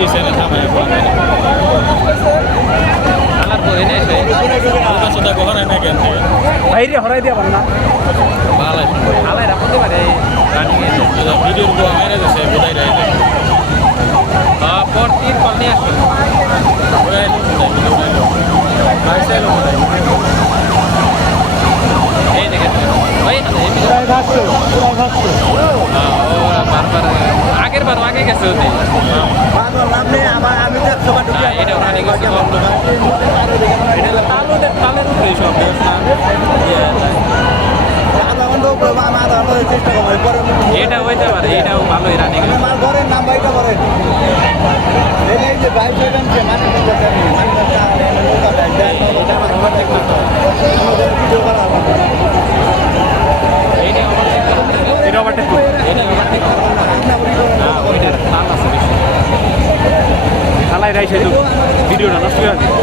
দিছে না থামায় কালার করে নেই সেটা গহরায় না কেন বাইরে হরাই দিয়া পারে না ভালো আলাই রাখতে পারে রানিং এ ভিডিওর গো মেরে দিছে বোধাই রে পর 3 কল নিয়ে আসো বোধাই বোধাই বাইসাইল বোধাই এই দেখেন ভাই এই পুরাই ভাগছো ওরা বারবার আগের বার আগে গেছে ওতে এটা রানিং হচ্ছে এটা তালের উপরে সব এটা হইতে পারে এটাও ভালোই রানিং এটা ওভারটেক ওইটার তাল আছে বেশি খালাই রাইছে তো ভিডিওটা নষ্ট হয়ে